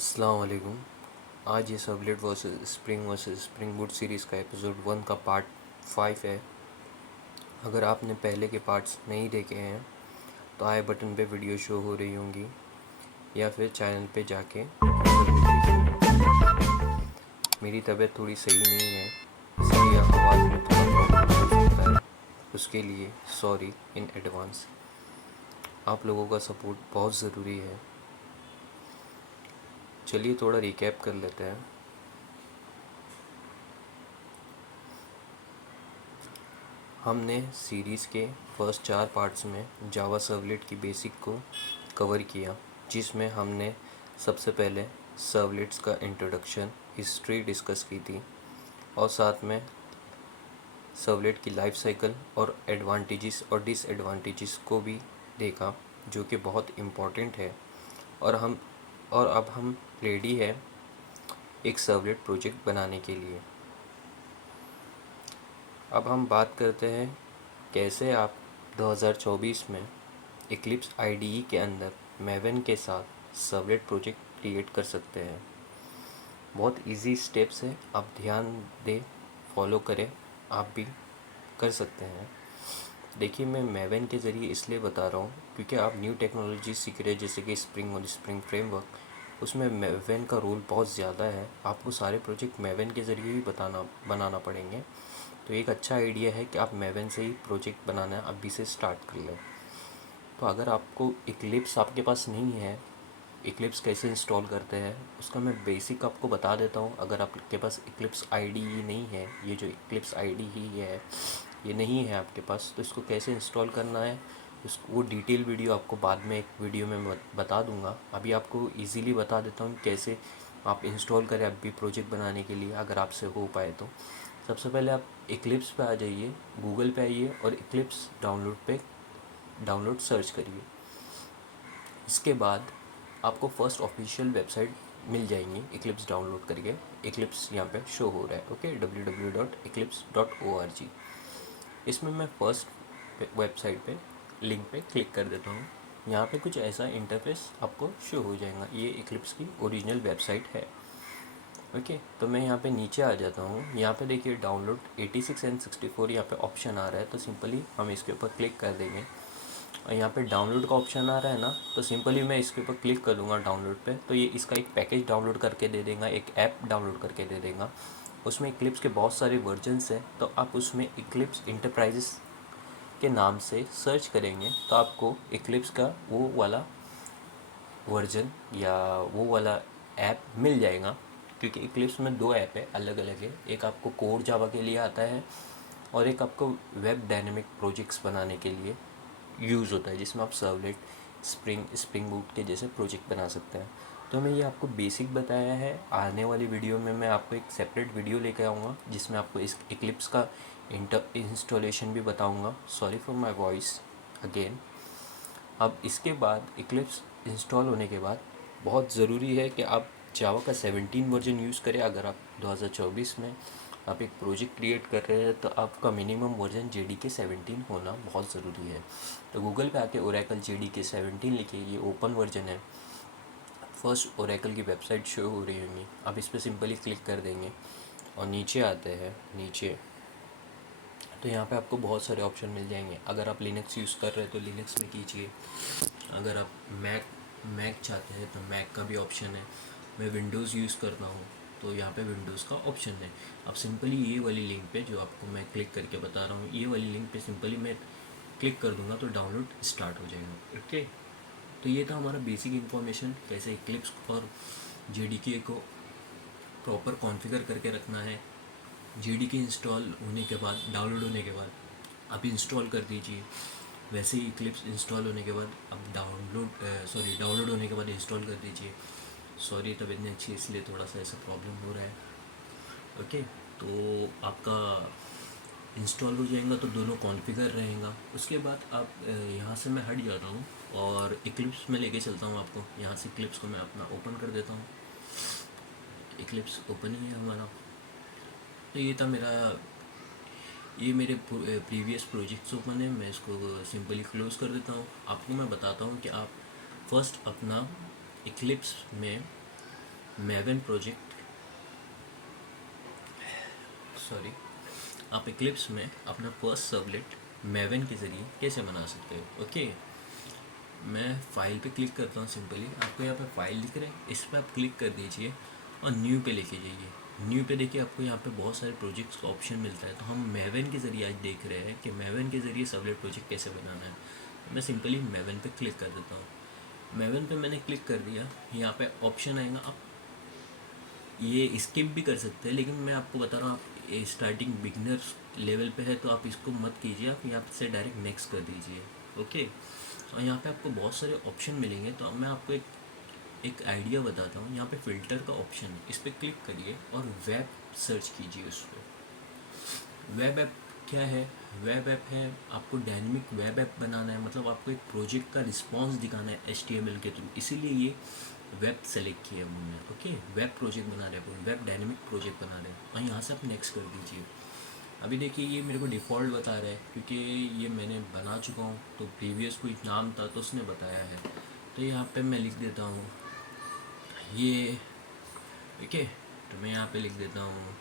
अस्सलाम वालेकुम। आज ये servlet versus spring boot series का एपिसोड 1 का पार्ट 5 है। अगर आपने पहले के पार्ट्स नहीं देखे हैं तो आई बटन पे वीडियो शो हो रही होंगी या फिर चैनल पे जाके ज़रूर देखिए। मेरी तबीयत थोड़ी सही नहीं है, इसलिए आवाज़ में थोड़ा प्रॉब्लम हो सकता है। उसके लिए सॉरी इन एडवांस। आप लोगों का सपोर्ट बहुत ज़रूरी है। चलिए थोड़ा रिकैप कर लेते हैं। हमने सीरीज़ के फर्स्ट 4 पार्ट्स में जावा सर्वलेट की बेसिक को कवर किया, जिसमें हमने सबसे पहले सर्वलेट्स का इंट्रोडक्शन, हिस्ट्री डिस्कस की थी और साथ में सर्वलेट की लाइफ साइकिल और एडवांटेजेस और डिसएडवांटेजेस को भी देखा, जो कि बहुत इम्पोर्टेंट है। और अब हम रेडी है एक सर्वलेट प्रोजेक्ट बनाने के लिए। अब हम बात करते हैं कैसे आप 2024 में इक्लिप्स आईडीई के अंदर मेवन के साथ सर्वलेट प्रोजेक्ट क्रिएट कर सकते हैं। बहुत इजी स्टेप्स है, आप ध्यान दें, फॉलो करें, आप भी कर सकते हैं। देखिए, मैं मेवन के ज़रिए इसलिए बता रहा हूँ क्योंकि आप न्यू टेक्नोलॉजी सीख रहे हैं, जैसे कि स्प्रिंग और स्प्रिंग फ्रेमवर्क। उसमें मेवन का रोल बहुत ज़्यादा है। आपको सारे प्रोजेक्ट मेवन के ज़रिए ही बनाना पड़ेंगे। तो एक अच्छा आइडिया है कि आप मेवन से ही प्रोजेक्ट बनाना अभी से स्टार्ट कर लें। तो अगर आपको इक्लिप्स आपके पास नहीं है, इक्लिप्स कैसे इंस्टॉल करते हैं उसका मैं बेसिक आपको बता देता हूँ। अगर आपके पास इक्लिप्स आईडीई नहीं है, ये जो इक्लिप्स आईडीई है ये नहीं है आपके पास, तो इसको कैसे इंस्टॉल करना है उसको वो डिटेल वीडियो आपको बाद में एक वीडियो में बता दूंगा। अभी आपको इजीली बता देता हूँ कैसे आप इंस्टॉल करें अभी प्रोजेक्ट बनाने के लिए, अगर आपसे हो पाए तो। सबसे पहले आप इक्लिप्स पे आ जाइए, गूगल पे आइए और इक्लिप्स डाउनलोड सर्च करिए। इसके बाद आपको फर्स्ट ऑफिशियल वेबसाइट मिल जाएंगी इक्लिप्स डाउनलोड करके। इक्लिप्स यहाँ पे शो हो रहा है, ओके, www.eclipse.org। इसमें मैं फर्स्ट वेबसाइट पे लिंक पे क्लिक कर देता हूँ। यहाँ पे कुछ ऐसा इंटरफेस आपको शो हो जाएगा। ये इक्लिप्स की ओरिजिनल वेबसाइट है, ओके। तो मैं यहाँ पे नीचे आ जाता हूँ। यहाँ पे देखिए डाउनलोड 86 एंड 64 यहाँ पे ऑप्शन आ रहा है, तो सिंपली हम इसके ऊपर क्लिक कर देंगे। और यहाँ पे डाउनलोड का ऑप्शन आ रहा है ना, तो सिंपली मैं इसके ऊपर क्लिक कर दूँगा डाउनलोड पे, तो ये इसका एक पैकेज डाउनलोड करके दे देगा, एक ऐप डाउनलोड करके दे देगा। उसमें इक्लिप्स के बहुत सारे वर्जन्स हैं, तो आप उसमें इक्लिप्स इंटरप्राइजेस के नाम से सर्च करेंगे तो आपको इक्लिप्स का वो वाला वर्जन या वो वाला ऐप मिल जाएगा। क्योंकि इक्लिप्स में 2 ऐप है, अलग अलग है। एक आपको कोर जावा के लिए आता है और एक आपको वेब डायनेमिक प्रोजेक्ट्स बनाने के लिए यूज़ होता है, जिसमें आप सर्वलेट, स्प्रिंग बूट के जैसे प्रोजेक्ट बना सकते हैं। तो मैं ये आपको बेसिक बताया है। आने वाली वीडियो में मैं आपको एक सेपरेट वीडियो लेकर आऊँगा जिसमें आपको इस इक्लिप्स का इंस्टॉलेशन भी बताऊँगा। Sorry for my voice again. अब इसके बाद इक्लिप्स इंस्टॉल होने के बाद बहुत ज़रूरी है कि आप जावा का 17 वर्जन यूज़ करें। अगर आप 2024 में आप एक प्रोजेक्ट क्रिएट कर रहे हैं तो आपका मिनिमम वर्जन JDK 17 होना बहुत ज़रूरी है। तो गूगल पे आके ओरेकल JDK 17 लिखिए, ये ओपन वर्जन है। फर्स्ट ओरेकल की वेबसाइट शो हो रही होंगी, आप इस पर सिंपली क्लिक कर देंगे और नीचे आते हैं। नीचे तो यहाँ पे आपको बहुत सारे ऑप्शन मिल जाएंगे। अगर आप लिनक्स यूज़ कर रहे हैं तो लिनक्स में कीजिए। अगर आप मैक चाहते हैं तो मैक का भी ऑप्शन है। मैं विंडोज़ यूज़ करता हूँ तो यहाँ पे विंडोज़ का ऑप्शन है। आप सिंपली ये वाली लिंक पे जो आपको मैं क्लिक करके बता रहा हूँ, ये वाली लिंक पे सिंपली मैं क्लिक कर दूँगा तो डाउनलोड स्टार्ट हो जाएगा, ओके। तो ये था हमारा बेसिक इन्फॉर्मेशन, कैसे इक्लिप्स और JDK को प्रॉपर कॉन्फ़िगर करके रखना है। JDK इंस्टॉल होने के बाद, डाउनलोड होने के बाद आप इंस्टॉल कर दीजिए। वैसे ही इक्लिप्स इंस्टॉल होने के बाद आप डाउनलोड होने के बाद इंस्टॉल कर दीजिए। सॉरी तबीयत नहीं अच्छी, इसलिए थोड़ा सा ऐसा प्रॉब्लम हो रहा है, ओके। तो आपका इंस्टॉल हो जाएगा तो दोनों कॉन्फ़िगर रहेगा। उसके बाद आप यहाँ से मैं हट जाता हूँ और इक्लिप्स में लेके चलता हूँ आपको। यहाँ से इक्लिप्स को मैं अपना ओपन कर देता हूँ। इक्लिप्स ओपन ही है हमारा। तो ये था ये मेरे प्रीवियस प्रोजेक्ट्स ओपन है। मैं इसको सिंपली क्लोज़ कर देता हूँ। आपको मैं बताता हूँ कि आप फर्स्ट अपना इक्लिप्स में मेवन प्रोजेक्ट, सॉरी, आप इक्लिप्स में अपना फर्स्ट सर्वलेट मेवन के ज़रिए कैसे बना सकते हो। ओके, मैं फाइल पे क्लिक करता हूँ सिंपली। आपको यहाँ पे फाइल दिख रहा है, इस पर आप क्लिक कर दीजिए और न्यू पे लेके जाइए। न्यू पे देखिए आपको यहाँ पे बहुत सारे प्रोजेक्ट्स का ऑप्शन मिलता है। तो हम मेवन के ज़रिए आज देख रहे हैं कि मेवन के ज़रिए सर्वलेट प्रोजेक्ट कैसे बनाना है। मैं सिंपली मेवन पे क्लिक कर देता हूँ। मेवन पे मैंने क्लिक कर दिया, यहाँ पे ऑप्शन आएगा। आप ये स्किप भी कर सकते हैं, लेकिन मैं आपको बता रहा हूँ, आप स्टार्टिंग बिगनर्स लेवल पे है तो आप इसको मत कीजिए, आप यहाँ से डायरेक्ट नेक्स्ट कर दीजिए। ओके, और यहाँ पे आपको बहुत सारे ऑप्शन मिलेंगे। तो मैं आपको एक आइडिया बताता हूँ। यहाँ पे फ़िल्टर का ऑप्शन है, इस पर क्लिक करिए और वेब सर्च कीजिए उस पर। वेब ऐप क्या है? वेब ऐप है, आपको डायनेमिक वेब ऐप बनाना है, मतलब आपको एक प्रोजेक्ट का रिस्पॉन्स दिखाना है HTML के थ्रू, इसीलिए ये वेब सेलेक्ट किया हमने। ओके, वेब प्रोजेक्ट बना रहे हैं, वेब डायनेमिक प्रोजेक्ट बना रहे हैं, और यहाँ से आप नेक्स्ट कर दीजिए। अभी देखिए ये मेरे को डिफ़ॉल्ट बता रहा है, क्योंकि ये मैंने बना चुका हूँ, तो प्रीवियस कोई नाम था तो उसने बताया है। तो यहाँ पे मैं लिख देता हूँ ये, ठीक है। तो मैं यहाँ पे लिख देता हूँ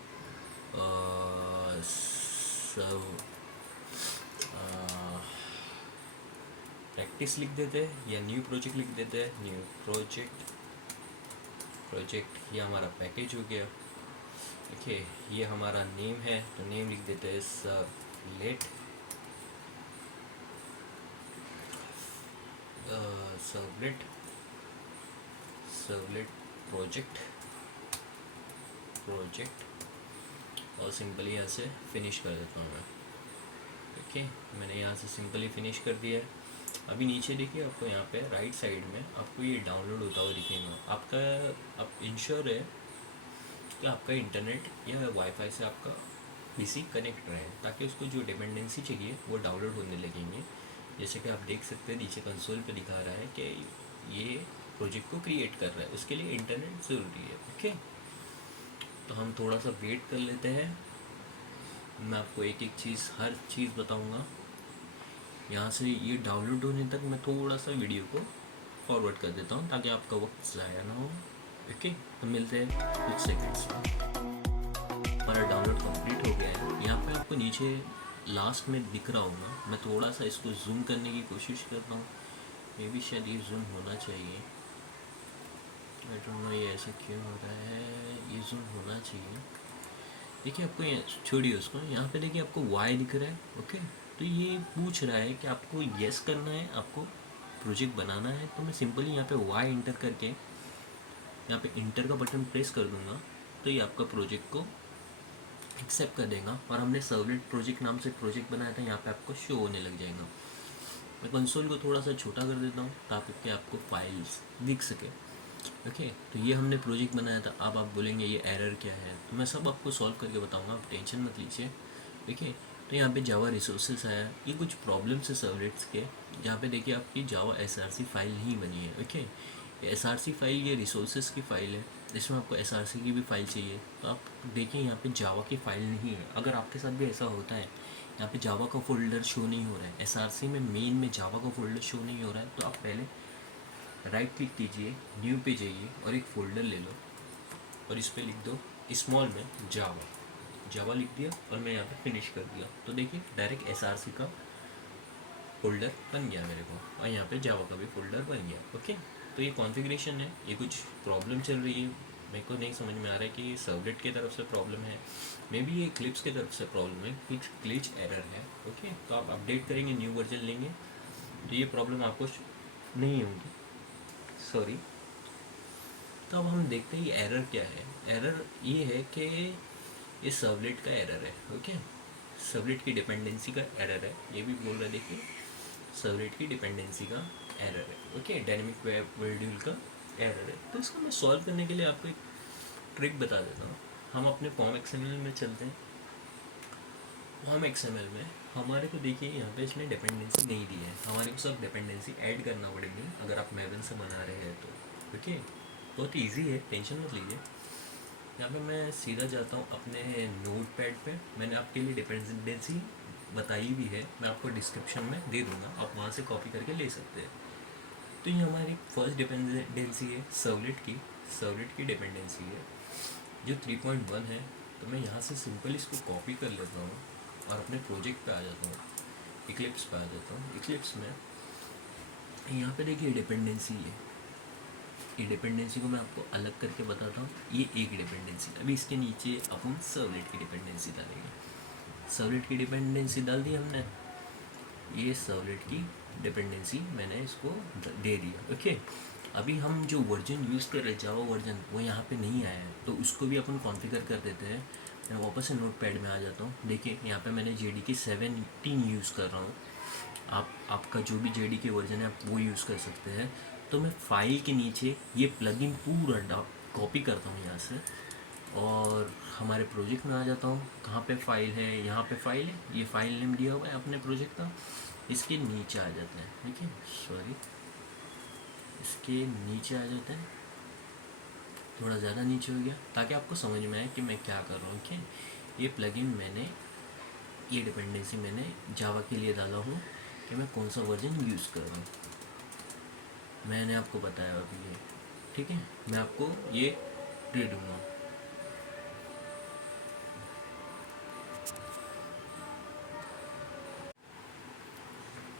प्रैक्टिस लिख देते हैं, या न्यू प्रोजेक्ट लिख देते हैं। न्यू प्रोजेक्ट ये हमारा पैकेज हो गया। देखिए ये हमारा नेम है, तो नेम लिख देते हैं सर्वलेट सर्वलेट सर्वलेट प्रोजेक्ट और सिंपली यहाँ से फिनिश कर देता हूँ मैं। ओके, मैंने यहाँ से सिंपली फिनिश कर दिया है। अभी नीचे देखिए, आपको यहाँ पे राइट साइड में आपको ये डाउनलोड होता हुआ दिखेगा। आपका आप इंश्योर है कि आपका इंटरनेट या वाईफाई से आपका पीसी कनेक्ट रहे, ताकि उसको जो डिपेंडेंसी चाहिए वो डाउनलोड होने लगेंगे। जैसे कि आप देख सकते हैं नीचे कंसोल पे दिखा रहा है कि ये प्रोजेक्ट को क्रिएट कर रहा है, उसके लिए इंटरनेट ज़रूरी है। ओके, तो हम थोड़ा सा वेट कर लेते हैं। मैं आपको एक एक चीज़, हर चीज़ बताऊंगा। यहाँ से ये डाउनलोड होने तक मैं थोड़ा सा वीडियो को फॉरवर्ड कर देता हूँ, ताकि आपका वक्त ज़ाया ना हो। ओके, तो मिलते हैं कुछ सेकंड्स में। हमारा डाउनलोड कंप्लीट हो गया है। यहाँ पे आपको नीचे लास्ट में दिख रहा होगा, मैं थोड़ा सा इसको जूम करने की कोशिश करता हूँ। मे भी शायद ये जूम होना चाहिए, आई डोंट नो ये ऐसे क्यों हो रहा है। ये जूम होना चाहिए। देखिए आपको ये, छोड़िए उसको, यहाँ पे देखिए आपको वाई दिख रहा है। ओके, तो ये पूछ रहा है कि आपको येस करना है, आपको प्रोजेक्ट बनाना है। तो मैं सिंपली यहाँ पे वाई इंटर करके यहाँ पे इंटर का बटन प्रेस कर दूंगा, तो ये आपका प्रोजेक्ट को एक्सेप्ट कर देगा। और हमने सर्वलेट प्रोजेक्ट नाम से प्रोजेक्ट बनाया था, यहाँ पे आपको शो होने लग जाएगा। मैं कंसोल को थोड़ा सा छोटा कर देता हूँ ताकि आपको फाइल्स दिख सके। ओके, तो ये हमने प्रोजेक्ट बनाया था। अब आप बोलेंगे ये एरर क्या है, तो मैं सब आपको सॉल्व करके बताऊंगा, आप टेंशन मत लीजिए। देखिए, तो यहाँ पे जावा रिसोर्सेस आया, ये कुछ प्रॉब्लम्स है सर्वलेट्स के। यहाँ पे देखिए आपकी जावा SRC फाइल नहीं बनी है। ओके, SRC फाइल ये रिसोर्सेस की फ़ाइल है, इसमें आपको SRC की भी फ़ाइल चाहिए। तो आप देखिए यहाँ पे जावा की फ़ाइल नहीं है। अगर आपके साथ भी ऐसा होता है, यहाँ पे जावा का फोल्डर शो नहीं हो रहा है, SRC में मेन में जावा का फोल्डर शो नहीं हो रहा है, तो आप पहले राइट क्लिक कीजिए, न्यू पे जाइए और एक फ़ोल्डर ले लो और इस पर लिख दो स्मॉल में जावा लिख दिया और मैं यहाँ पे फिनिश कर दिया। तो देखिए डायरेक्ट SRC का फोल्डर बन गया मेरे को, और यहाँ पे जावा का भी फोल्डर बन गया। ओके, तो ये कॉन्फ़िगरेशन है। ये कुछ प्रॉब्लम चल रही है, मेरे को नहीं समझ में आ रहा है कि ये सर्वलेट की तरफ से प्रॉब्लम है, मे बी ये क्लिप्स की तरफ से प्रॉब्लम है, कुछ ग्लिच एरर है। ओके, तो आप अपडेट करेंगे, न्यू वर्जन लेंगे तो ये प्रॉब्लम आपको नहीं होगी, सॉरी। तो अब हम देखते हैं ये एरर क्या है। एरर ये है कि ये सर्वलेट का एरर है। ओके, सर्वलेट की डिपेंडेंसी का एरर है, ये भी बोल रहा है। देखिए सर्वलेट की डिपेंडेंसी का एरर है। ओके, डायनेमिक वेब मॉड्यूल का एरर है। तो इसको मैं सॉल्व करने के लिए आपको एक ट्रिक बता देता हूँ। हम अपने फॉर्म XML में चलते हैं। फॉर्म XML में हमारे को देखिए यहाँ पे इसने डिपेंडेंसी नहीं दी है, हमारे को सब डिपेंडेंसी ऐड करना पड़ेगी अगर आप मेवन से बना रहे हैं तो। ओके, बहुत ईजी है, टेंशन मत लीजिए। यहाँ पे मैं सीधा जाता हूँ अपने नोटपैड पे। मैंने आपके लिए डिपेंडेंसी बताई भी है, मैं आपको डिस्क्रिप्शन में दे दूँगा, आप वहाँ से कॉपी करके ले सकते हैं। तो ये हमारी फर्स्ट डिपेंडेंसी है सर्वलेट की। सर्वलेट की डिपेंडेंसी है जो 3.1 है। तो मैं यहाँ से सिंपल इसको कॉपी कर लेता हूँ और अपने प्रोजेक्ट पे आ जाता हूँ, इक्लिप्स पे आ जाता हूँ। इक्लिप्स में यहाँ पे देखिए डिपेंडेंसी है, ये डिपेंडेंसी को मैं आपको अलग करके बताता हूँ। ये एक डिपेंडेंसी, अभी इसके नीचे अपन सर्वलेट की डिपेंडेंसी डालेंगे। सर्वलेट की डिपेंडेंसी डाल दी हमने, ये सर्वलेट की डिपेंडेंसी मैंने इसको दे दिया। ओके, अभी हम जो वर्जन यूज़ कर रहे हैं जावा वर्जन, वो यहाँ पे नहीं आया है, तो उसको भी अपन कॉन्फ़िगर कर देते हैं। मैं वापस से नोटपैड में आ जाता हूँ। देखिए यहाँ पे मैंने JDK 17 यूज़ कर रहा हूँ। आपका जो भी JDK वर्जन है आप वो यूज़ कर सकते हैं। तो मैं फाइल के नीचे ये प्लगइन पूरा कॉपी करता हूँ यहाँ से, और हमारे प्रोजेक्ट में आ जाता हूँ। कहाँ पे फाइल है, यहाँ पे फाइल है, ये फाइल नेम दिया हुआ है अपने प्रोजेक्ट का। इसके नीचे आ जाते हैं, ठीक है, सॉरी, इसके नीचे आ जाते हैं, थोड़ा ज़्यादा नीचे हो गया ताकि आपको समझ में आए कि मैं क्या कर रहा हूँ। ठीक, ये प्लगइन मैंने, ये डिपेंडेंसी मैंने जावा के लिए डाला हूँ कि मैं कौन सा वर्जन यूज़ कर रहा हूँ, मैंने आपको बताया अभी ये। ठीक है, मैं आपको ये दे दूँगा।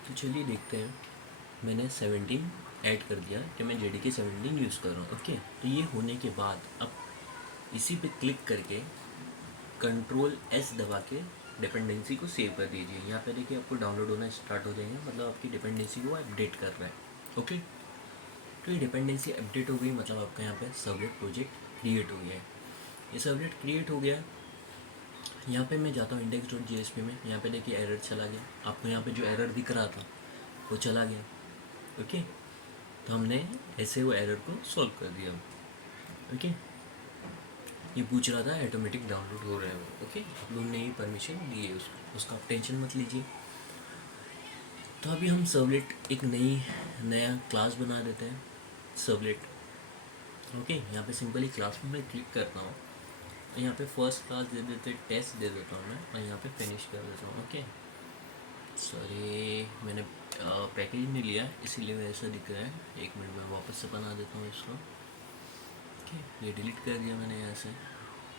तो चलिए देखते हैं, मैंने 17 ऐड कर दिया कि मैं JDK 17 यूज़ कर रहा हूँ। ओके, तो ये होने के बाद अब इसी पे क्लिक करके Ctrl+S दबा के डिपेंडेंसी को सेव कर दीजिए। यहाँ पे देखिए आपको डाउनलोड होना स्टार्ट हो जाएगा, मतलब आपकी डिपेंडेंसी को अपडेट कर रहा है। ओके, तो ये डिपेंडेंसी अपडेट हो गई, मतलब आपका यहाँ पे सर्वलेट प्रोजेक्ट क्रिएट हो गया है। ये सर्वलेट क्रिएट हो गया। यहाँ पे मैं जाता हूँ index.jsp में, यहाँ पे देखिए एरर चला गया। आपको यहाँ पे जो एरर दिख रहा था वो चला गया। ओके, तो हमने ऐसे वो एरर को सॉल्व कर दिया। ओके, ये पूछ रहा था ऑटोमेटिक डाउनलोड हो रहा है वो। ओके, हमने ही परमिशन दी है उसको, उसका आप टेंशन मत लीजिए। तो अभी हम सर्वलेट एक नया क्लास बना देते हैं, सर्वलेट। ओके, यहाँ पे सिंपली क्लास में मैं क्लिक करता हूँ, यहाँ पे फर्स्ट क्लास दे देते, टेस्ट दे देता हूँ मैं, और यहाँ पे फिनिश कर देता हूँ। ओके, सॉरी मैंने पैकेज नहीं लिया इसीलिए मैं ऐसा दिख रहा है। एक मिनट में वापस से बना देता हूँ इसको। ओके, ये डिलीट कर दिया मैंने यहाँ से।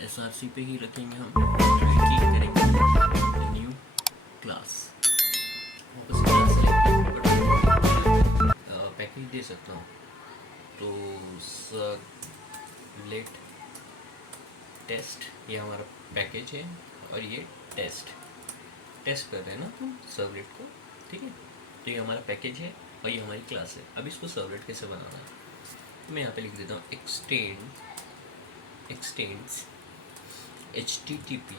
SRC पे ही रखेंगे हम, क्लिक करेंगे न्यू क्लास, वापस से क्लास सेलेक्ट पैकेज दे सकता हूँ। तो सर्वलेट टेस्ट, ये हमारा पैकेज है, और ये टेस्ट कर रहे हैं ना तो सर्वलेट को। ठीक है, तो ये हमारा पैकेज है और ये हमारी क्लास है। अब इसको सर्वलेट कैसे बनाना है, तो मैं यहाँ पे लिख देता हूँ एक्सटेंड्स HTTP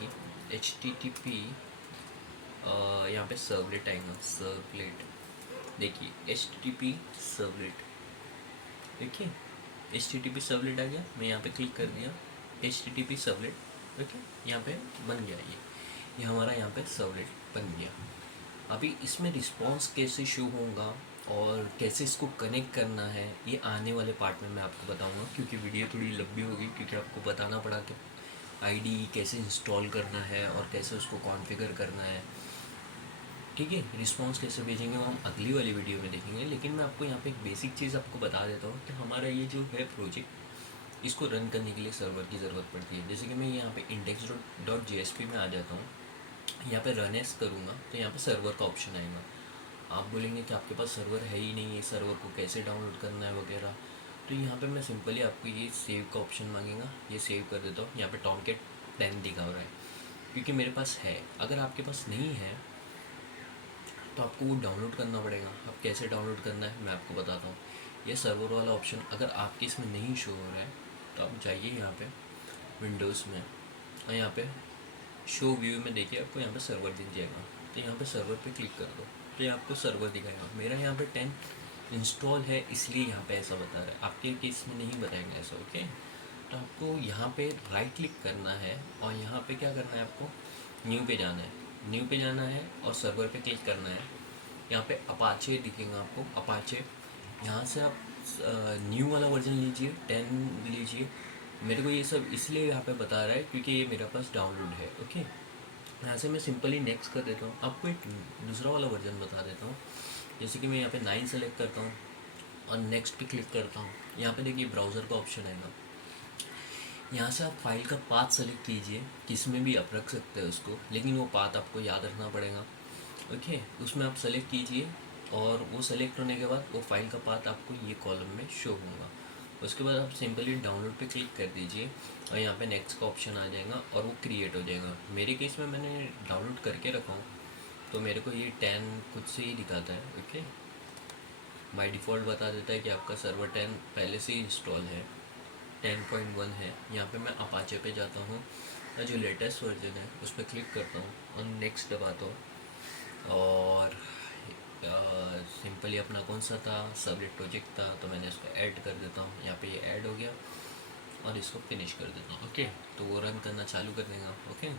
यहाँ पे सर्वलेट आएगा, सर्वलेट। देखिए HTTP सर्वलेट, देखिए HTTP सर्वलेट आ गया। मैं यहाँ पे क्लिक कर दिया, HTTP सर्वलेट। ओके, यहाँ पे बन गया, ये हमारा यहाँ पे सर्वलेट बन गया। अभी इसमें रिस्पॉन्स कैसे शो होगा और कैसे इसको कनेक्ट करना है, ये आने वाले पार्ट में मैं आपको बताऊंगा, क्योंकि वीडियो थोड़ी लंबी होगी, क्योंकि आपको बताना पड़ा कि आईडी कैसे इंस्टॉल करना है और कैसे उसको कॉन्फ़िगर करना है। ठीक है, रिस्पॉन्स कैसे भेजेंगे वो हम अगली वाली वीडियो में देखेंगे, लेकिन मैं आपको यहाँ पे एक बेसिक चीज़ आपको बता देता हूँ कि हमारा ये जो है प्रोजेक्ट, इसको रन करने के लिए सर्वर की ज़रूरत पड़ती है। जैसे कि मैं यहाँ पे index.jsp में आ जाता हूँ, यहाँ पे रन एस करूँगा तो यहाँ पे सर्वर का ऑप्शन आएगा। आप बोलेंगे कि आपके पास सर्वर है ही नहीं, ये सर्वर को कैसे डाउनलोड करना है वगैरह, तो यहाँ पे मैं सिंपली आपको ये सेव का ऑप्शन मांगेगा, ये सेव कर देता हूँ। यहाँ पे टॉमकेट 10 दिखा रहा है क्योंकि मेरे पास है। अगर आपके पास नहीं है तो आपको वो डाउनलोड करना पड़ेगा। अब कैसे डाउनलोड करना है मैं आपको बताता हूँ। ये सर्वर वाला ऑप्शन अगर आपके इसमें नहीं शो हो रहा है तो आप जाइए यहाँ पे विंडोज़ में, और यहाँ पे शो व्यू में देखिए आपको यहाँ पे सर्वर दिख जाएगा। तो यहाँ पे सर्वर पे क्लिक कर दो तो ये आपको सर्वर दिखाएगा। मेरा यहाँ पे 10 इंस्टॉल है इसलिए यहाँ पे ऐसा बता रहा है, आपके केस में नहीं बताएंगे ऐसा। ओके, तो आपको यहाँ पे राइट क्लिक करना है और यहाँ पे क्या करना है, आपको न्यू पे जाना है। न्यू पे जाना है और सर्वर पे क्लिक करना है। यहाँ पे अपाचे दिखेगा आपको, अपाचे, यहाँ से आप न्यू वाला वर्जन लीजिए, 10 लीजिए। मेरे को ये सब इसलिए यहाँ पे बता रहा है क्योंकि ये मेरे पास डाउनलोड है। ओके, यहाँ से मैं सिंपली नेक्स्ट कर देता हूँ। आपको एक दूसरा वाला वर्जन बता देता हूँ। जैसे कि मैं यहाँ पे 9 सेलेक्ट करता हूँ और नेक्स्ट पे क्लिक करता हूँ। यहाँ पे देखिए ब्राउज़र का ऑप्शन आएगा, यहाँ से आप फाइल का पाथ सेलेक्ट कीजिए, किस में भी आप रख सकते हैं उसको, लेकिन वो पाथ आपको याद रखना पड़ेगा। ओके, उसमें आप सेलेक्ट कीजिए और वो सेलेक्ट होने के बाद वो फाइल का पाथ आपको ये कॉलम में शो होगा। उसके बाद आप सिंपली डाउनलोड पे क्लिक कर दीजिए और यहाँ पे नेक्स्ट का ऑप्शन आ जाएगा और वो क्रिएट हो जाएगा। मेरे केस में मैंने डाउनलोड करके रखा हूँ तो मेरे को ये 10 खुद से ही दिखाता है। ओके, बाय डिफ़ॉल्ट बता देता है कि आपका सर्वर 10 पहले से ही इंस्टॉल है, 10.1 है। यहाँ पे मैं अपाचे पे जाता हूँ और जो लेटेस्ट वर्जन है उस पर क्लिक करता हूँ और नेक्स्ट दबाता हूँ और सिंपली अपना कौन सा था, सबलेट प्रोजेक्ट था, तो मैंने इसको ऐड कर देता हूँ। यहाँ पे ये ऐड हो गया और इसको फिनिश कर देता हूँ। ओके, तो वो रन करना चालू कर देगा। ओके,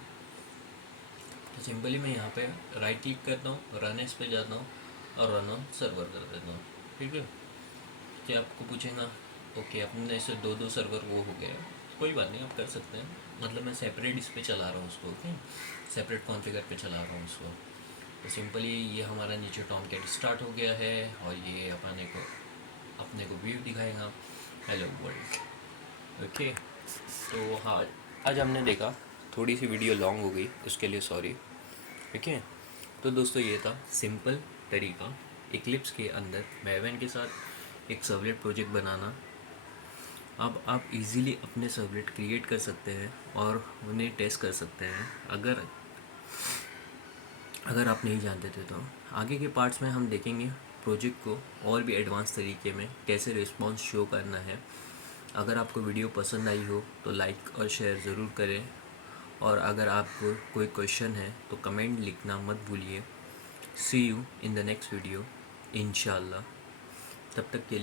तो सिंपली मैं यहाँ पे राइट क्लिक करता हूँ, रन एस पे जाता हूँ और रन ऑन सर्वर कर देता हूँ। ठीक है, क्या आपको पूछेगा ओके अपने से दो सर्वर वो हो गया, कोई बात नहीं, आप कर सकते हैं। मतलब मैं सेपरेट इस पे चला रहा हूँ उसको। ओके, सेपरेट कॉन्फ़िगर पे चला रहा हूँ उसको। तो सिंपली ये हमारा नीचे टॉमकैट स्टार्ट हो गया है और ये अपने को व्यू दिखाएगा, हेलो वर्ल्ड। ओके, तो हाँ, आज हमने देखा, थोड़ी सी वीडियो लॉन्ग हो गई, उसके लिए सॉरी। ठीक है, तो दोस्तों ये था सिंपल तरीका इक्लिप्स के अंदर मैवन के साथ एक सर्वलेट प्रोजेक्ट बनाना। अब आप इजीली अपने सर्वलेट क्रिएट कर सकते हैं और उन्हें टेस्ट कर सकते हैं। अगर आप नहीं जानते थे तो आगे के पार्ट्स में हम देखेंगे प्रोजेक्ट को और भी एडवांस तरीके में कैसे रिस्पॉन्स शो करना है। अगर आपको वीडियो पसंद आई हो तो लाइक और शेयर ज़रूर करें, और अगर आपको कोई क्वेश्चन है तो कमेंट लिखना मत भूलिए। See you in the next video इंशाल्लाह। तब तक के लिए